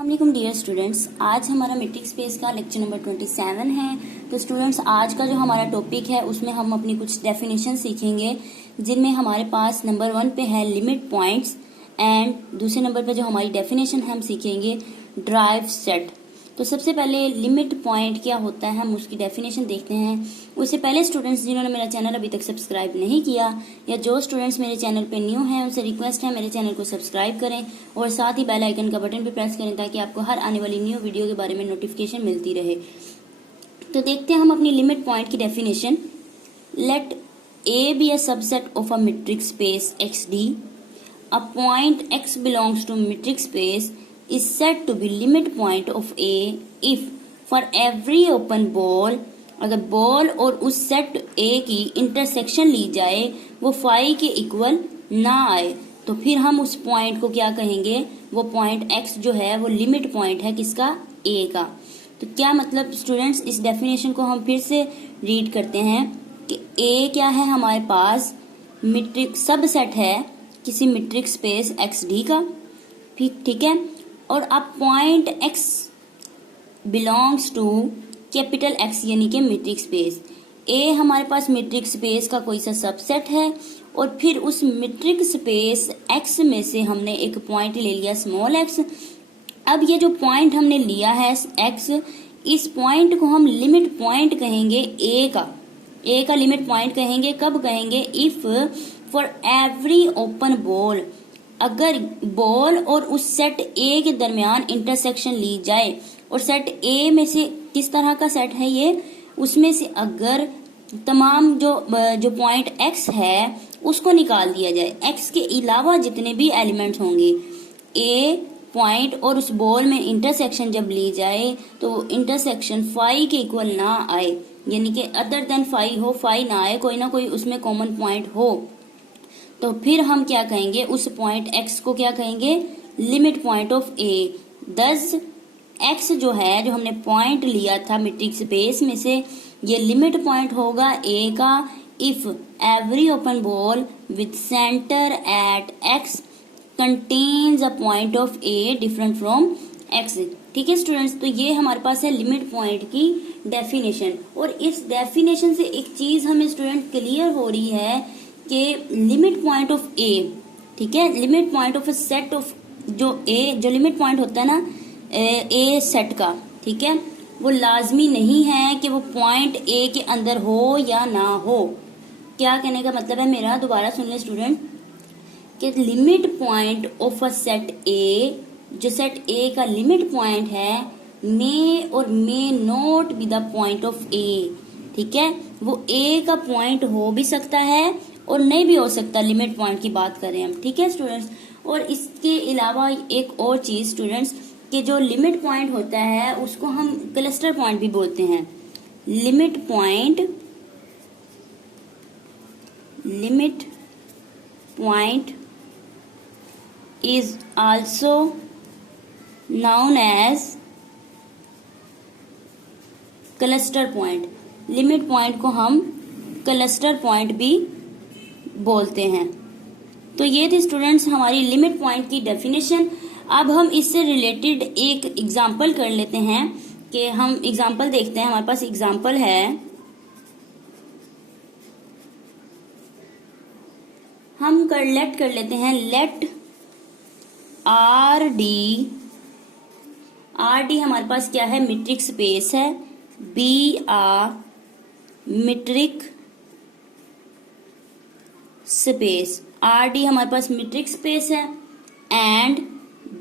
अस्सलाम dear students, आज हमारा मैट्रिक स्पेस का लेक्चर नंबर 27 है। तो स्टूडेंट्स, आज का जो हमारा टॉपिक है उसमें हम अपनी कुछ डेफिनेशन सीखेंगे, जिनमें हमारे पास नंबर 1 पे है लिमिट पॉइंट्स एंड दूसरे नंबर पे जो हमारी डेफिनेशन है हम सीखेंगे ड्राइव सेट। तो सबसे पहले लिमिट पॉइंट क्या होता है हम उसकी डेफिनेशन देखते हैं। उससे पहले स्टूडेंट्स जिन्होंने मेरा चैनल अभी तक सब्सक्राइब नहीं किया या जो स्टूडेंट्स मेरे चैनल पे न्यू हैं उनसे रिक्वेस्ट है मेरे चैनल को सब्सक्राइब करें और साथ ही बेल आइकन का बटन भी प्रेस करें ताकि आपको हर आने वाली न्यू वीडियो के बारे में नोटिफिकेशन मिलती रहे। तो देखते हैं हम अपनी लिमिट पॉइंट की definition. Let A B a subset of a metric space X D. A point x belongs to metric space is said to be limit point of A if for every open ball, अगर ball और उस set A की intersection ली जाए वो phi के equal ना आए तो फिर हम उस पॉइंट को क्या कहेंगे, वो पॉइंट x जो है वो लिमिट पॉइंट है किसका, A का। तो क्या मतलब स्टूडेंट्स, इस डेफिनेशन को हम फिर से रीड करते हैं कि A क्या है, हमारे पास मीट्रिक सबसेट है किसी मीट्रिक स्पेस एक्स डी का, ठीक है। और अब point X belongs to capital X यानी कि मीट्रिक स्पेस। ए हमारे पास मीट्रिक स्पेस का कोई सा सबसेट है और फिर उस मीट्रिक स्पेस एक्स में से हमने एक पॉइंट ले लिया स्मॉल एक्स। अब ये जो पॉइंट हमने लिया है एक्स, इस पॉइंट को हम लिमिट पॉइंट कहेंगे ए का लिमिट पॉइंट कहेंगे। कब कहेंगे, if for every open ball, अगर बॉल और उस सेट ए के दरमियान इंटरसेक्शन ली जाए और सेट ए में से किस तरह का सेट है ये, उसमें से अगर तमाम जो पॉइंट एक्स है उसको निकाल दिया जाए, एक्स के अलावा जितने भी एलिमेंट्स होंगे, ए पॉइंट और उस बॉल में इंटरसेक्शन जब ली जाए तो इंटरसेक्शन फाई के इक्वल ना आए, यानी कि अदर देन फाई हो, फाई ना आए, कोई ना कोई उसमें कॉमन पॉइंट हो, तो फिर हम क्या कहेंगे, उस पॉइंट x को क्या कहेंगे, लिमिट पॉइंट ऑफ ए। दस x जो है, जो हमने पॉइंट लिया था मीट्रिक स्पेस में से, ये लिमिट पॉइंट होगा a का if every open ball with centre at x contains a point of a different from x। ठीक है स्टूडेंट्स, तो ये हमारे पास है लिमिट पॉइंट की डेफिनेशन। और इस डेफिनेशन से एक चीज हमें स्टूडेंट क्लियर हो रही है कि लिमिट पॉइंट ऑफ ए, ठीक है, limit point of a set of जो लिमिट पॉइंट होता है ना ए सेट का, ठीक है, वो लाजमी नहीं है कि वो पॉइंट ए के अंदर हो या ना हो। क्या कहने का मतलब है मेरा, दोबारा सुन ले स्टूडेंट, कि limit point of a set a, जो सेट ए का लिमिट पॉइंट है, मे और may not be the point of a, ठीक है, वो ए का पॉइंट हो भी सकता है और नहीं भी हो सकता, लिमिट पॉइंट की बात करें हम, ठीक है स्टूडेंट्स। और इसके अलावा एक और चीज स्टूडेंट्स, कि जो लिमिट पॉइंट होता है उसको हम क्लस्टर पॉइंट भी बोलते हैं। Limit point is also known as cluster point. Limit point को हम क्लस्टर पॉइंट भी बोलते हैं। तो ये थी स्टूडेंट्स हमारी लिमिट पॉइंट की डेफिनेशन। अब हम इससे रिलेटेड एक एग्जांपल कर लेते हैं, कि हम एग्जांपल देखते हैं। हमारे पास एग्जांपल है, हम लेट कर लेते हैं, लेट आर डी हमारे पास क्या है, मीट्रिक स्पेस है, बी आ मीट्रिक स्पेस, आर डी हमारे पास मीट्रिक स्पेस है, एंड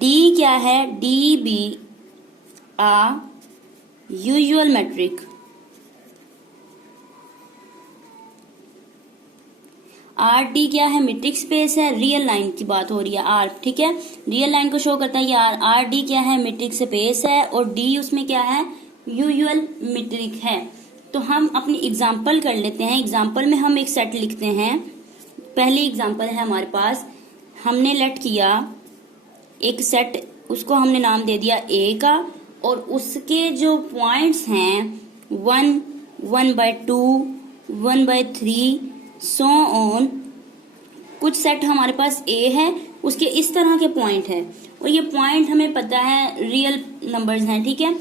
डी क्या है, डी बी आ यूजुअल मैट्रिक। आर डी क्या है, मीट्रिक स्पेस है, रियल लाइन की बात हो रही है, आर, ठीक है, रियल लाइन को शो करता है ये आर डी क्या है, मीट्रिक स्पेस है, और डी उसमें क्या है, यूजुअल मीट्रिक है। तो हम अपनी एग्जांपल कर लेते हैं। एग्जांपल में हम एक सेट लिखते हैं। पहली एग्जांपल है हमारे पास, हमने लेट किया एक सेट, उसको हमने नाम दे दिया ए का, और उसके जो पॉइंट्स हैं 1, 1/2, 1/3 सो ऑन, कुछ सेट हमारे पास ए है, उसके इस तरह के पॉइंट है और ये पॉइंट हमें पता है रियल नंबर्स हैं, ठीक है।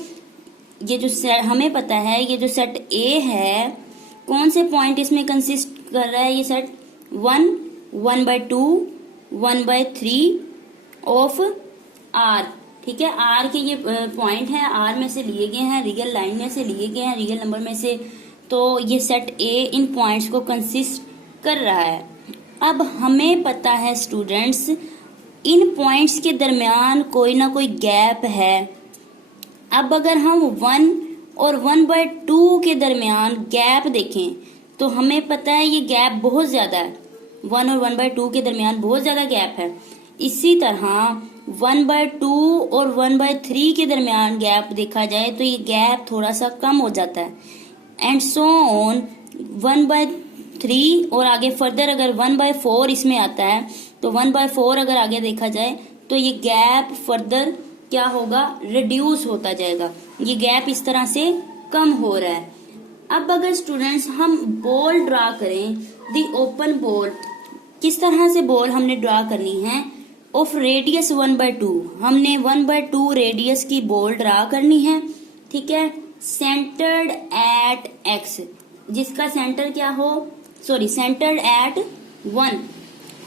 ये जो सेट हमें पता है, ये जो सेट ए है, कौन से पॉइंट इसमें कंसिस्ट कर रहा है? ये सेट 1, 1/2, 1/3 ऑफ आर, ठीक है। आर के ये पॉइंट है, आर में से लिए गए हैं, रियल लाइन में से लिए गए हैं, रियल नंबर में से। तो ये सेट ए इन पॉइंट्स को कंसिस्ट कर रहा है। अब हमें पता है स्टूडेंट्स, इन पॉइंट्स के दरमियान कोई ना कोई गैप है। अब अगर हम 1 और 1/2 के दरमियान गैप देखें तो हमें पता है ये गैप बहुत ज्यादा है। 1 और 1/2 के दरमियान बहुत ज्यादा गैप है। इसी तरह 1/2 और 1/3 के दरमियान गैप देखा जाए तो ये गैप थोड़ा सा कम हो जाता है, एंड सो ऑन 1/3 और आगे फर्दर अगर 1/4 इसमें आता है तो 1/4 अगर आगे देखा जाए तो ये गैप फर्दर क्या होगा? रिड्यूस होता जाएगा। ये गैप इस तरह से कम हो रहा है। अब अगर स्टूडेंट्स हम बॉल ड्रा करें, दी ओपन बॉल, किस तरह से बॉल हमने ड्रा करनी है? ऑफ रेडियस 1/2, हमने 1/2 रेडियस की बॉल ड्रा करनी है, ठीक है। सेंटर्ड एट एक्स, जिसका सेंटर क्या हो? सेंटर्ड एट 1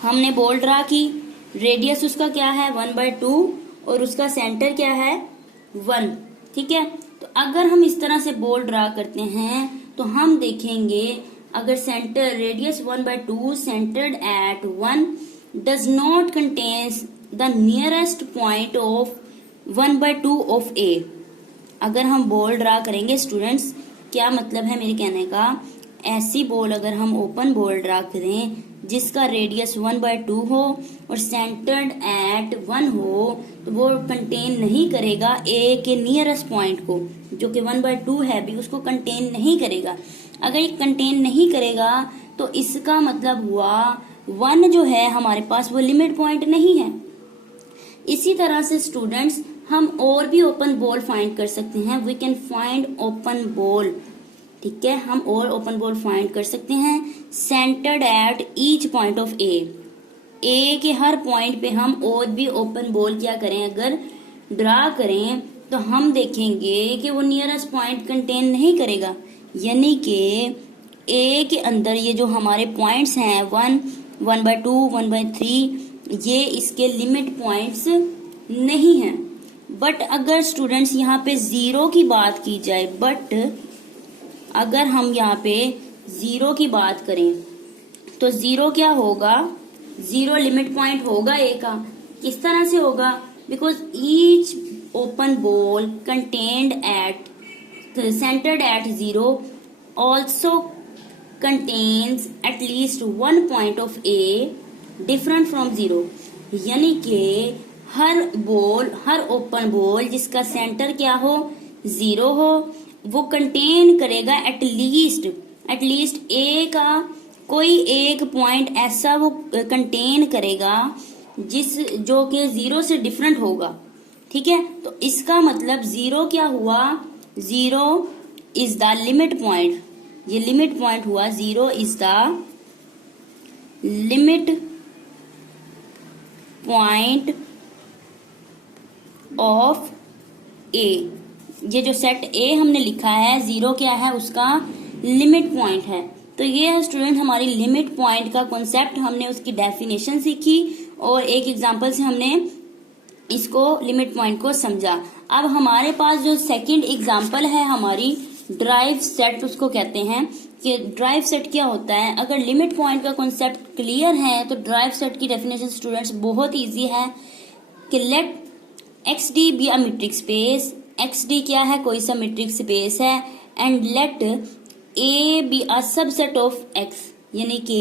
हमने बॉल ड्रा की, रेडियस उसका क्या है? 1/2 और उसका सेंटर क्या है? 1, ठीक है। तो अगर हम इस तरह से बॉल ड्रा करते हैं तो हम देखेंगे अगर centre radius 1/2 centred at 1 does not contains the nearest point of 1/2 of a. अगर हम बॉल ड्रा करेंगे स्टूडेंट्स, क्या मतलब है मेरे कहने का? ऐसी बॉल अगर हम ओपन बॉल ड्रा करें जिसका रेडियस 1/2 हो और सेंटर्ड एट 1 हो तो वो कंटेन नहीं करेगा ए के नियरेस्ट पॉइंट को, जो कि 1/2 है भी, उसको कंटेन नहीं करेगा। अगर ये कंटेन नहीं करेगा तो इसका मतलब हुआ 1 जो है हमारे पास वो लिमिट पॉइंट नहीं है। इसी तरह से स्टूडेंट्स हम और भी ओपन बॉल फाइंड कर सकते हैं। We can find open ball, ठीक है। हम और ओपन बॉल फाइंड कर सकते हैं centred at each point of a के हर पॉइंट पे हम और भी ओपन बॉल क्या करें, अगर ड्रा करें तो हम देखेंगे कि वो नियरेस्ट पॉइंट कंटेन नहीं करेगा, यानी कि ए के अंदर ये जो हमारे पॉइंट्स हैं 1, 1/2, 1/3, ये इसके लिमिट पॉइंट्स नहीं हैं। बट अगर स्टूडेंट्स यहाँ पे 0 की बात की जाए, बट अगर हम यहाँ पे 0 की बात करें तो 0 क्या होगा? 0 लिमिट पॉइंट होगा ए का। किस तरह से होगा? Because each open ball contained at centred at 0 also contains at least 1 point of A different from 0, यानी कि हर ओपन बॉल जिसका सेंटर क्या हो? 0 हो, वो कंटेन करेगा एटलीस्ट ए का कोई एक पॉइंट ऐसा वो कंटेन करेगा जो कि 0 से डिफरेंट होगा, ठीक है। तो इसका मतलब 0 क्या हुआ? 0 इज द लिमिट पॉइंट, ये लिमिट पॉइंट हुआ। 0 is the limit point of a. ये जो सेट ए हमने लिखा है, 0 क्या है? उसका लिमिट पॉइंट है। तो ये है स्टूडेंट हमारी लिमिट पॉइंट का कॉन्सेप्ट, हमने उसकी डेफिनेशन सीखी और एक एग्जांपल से हमने इसको लिमिट पॉइंट को समझा। अब हमारे पास जो सेकंड एग्जांपल है हमारी ड्राइव सेट, उसको कहते हैं कि ड्राइव सेट क्या होता है। अगर लिमिट पॉइंट का कॉन्सेप्ट क्लियर है तो ड्राइव सेट की डेफिनेशन स्टूडेंट्स बहुत ईजी है कि let X D be a metric space. X D क्या है? कोई सा मीट्रिक स्पेस है। And let A B a subset of X, यानी कि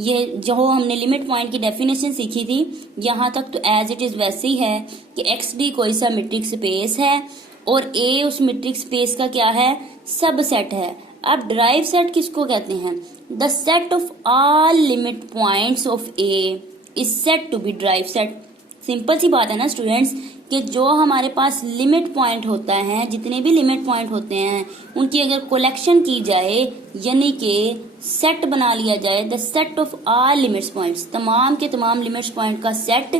ये जो हमने लिमिट पॉइंट की डेफिनेशन सीखी थी यहाँ तक तो एज इट इज वैसे ही है कि एक्स डी कोई सा मीट्रिक स्पेस है और ए उस मीट्रिक स्पेस का क्या है? सबसेट है। अब ड्राइव सेट किसको कहते हैं? The set of all limit points of a is said to be derived set. Simple सी बात है ना स्टूडेंट्स कि जो हमारे पास लिमिट पॉइंट होता है, जितने भी लिमिट पॉइंट होते हैं उनकी अगर कलेक्शन की जाए यानी कि सेट बना लिया जाए, the set of all limits points, तमाम के तमाम लिमिट्स पॉइंट का सेट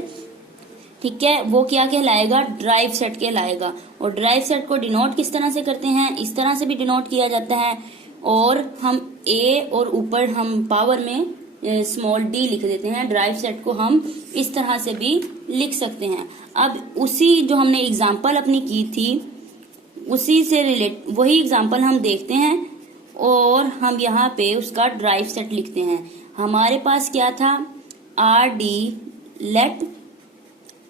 ठीक है, वो क्या कहलाएगा, ड्राइव सेट कहलाएगा। और ड्राइव सेट को डिनोट किस तरह से करते हैं, इस तरह से भी डिनोट किया जाता है, और हम ए और ऊपर हम पावर में स्मॉल डी लिख देते हैं। ड्राइव सेट को हम इस तरह से भी लिख सकते हैं। अब उसी जो हमने एग्जाम्पल अपनी की थी उसी से वही एग्जाम्पल हम देखते हैं और हम यहाँ पे उसका ड्राइव सेट लिखते हैं। हमारे पास क्या था, R D, let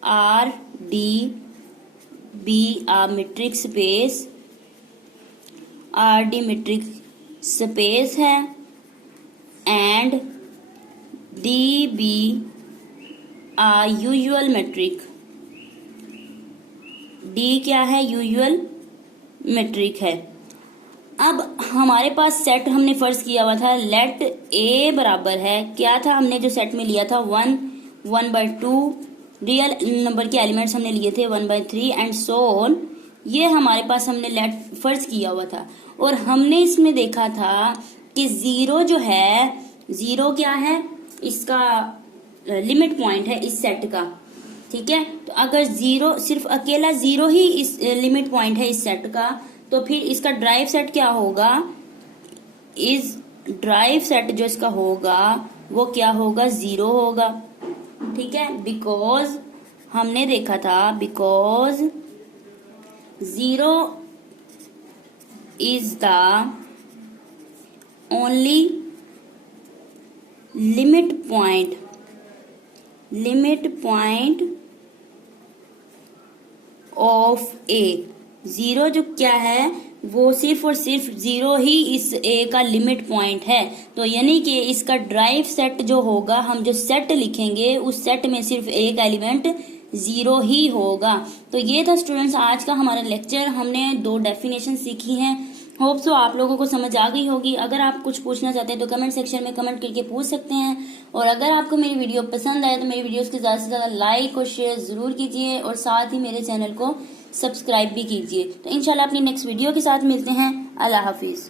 R D be a metric space, R D metric space है, and D be a usual metric, D क्या है, यूजुअल मेट्रिक है। अब हमारे पास सेट हमने फर्ज किया हुआ था, लेट ए बराबर है, क्या था हमने जो सेट में लिया था, 1/2 रियल नंबर के एलिमेंट्स हमने लिए थे 1/3 एंड सो ऑन। ये हमारे पास हमने लेट फर्ज किया हुआ था और हमने इसमें देखा था कि जीरो जो है, जीरो क्या है, इसका लिमिट पॉइंट है इस सेट का। ठीक है, तो अगर जीरो, सिर्फ अकेला जीरो ही इस लिमिट पॉइंट है इस सेट का, तो फिर इसका ड्राइव सेट क्या होगा, इस ड्राइव सेट जो इसका होगा वो क्या होगा, जीरो होगा। ठीक है, बिकॉज हमने देखा था, because zero is the only limit point of A. Zero जो क्या है, वो सिर्फ और सिर्फ जीरो ही इस ए का लिमिट पॉइंट है। तो यानी कि इसका ड्राइव सेट जो होगा, हम जो सेट लिखेंगे उस सेट में सिर्फ एक एलिमेंट जीरो ही होगा। तो ये था स्टूडेंट्स आज का हमारा लेक्चर। हमने 2 डेफिनेशन सीखी हैं। होप सो आप लोगों को समझ आ गई होगी। अगर आप कुछ पूछना चाहते हैं तो कमेंट सेक्शन में कमेंट करके पूछ सकते हैं। और अगर आपको मेरी वीडियो पसंद आए तो मेरी वीडियोस को ज़्यादा से ज़्यादा लाइक और शेयर ज़रूर कीजिए और साथ ही मेरे चैनल को सब्सक्राइब भी कीजिए। तो इंशाल्लाह अपनी नेक्स्ट वीडियो के साथ मिलते हैं। अल्लाह हाफिज़।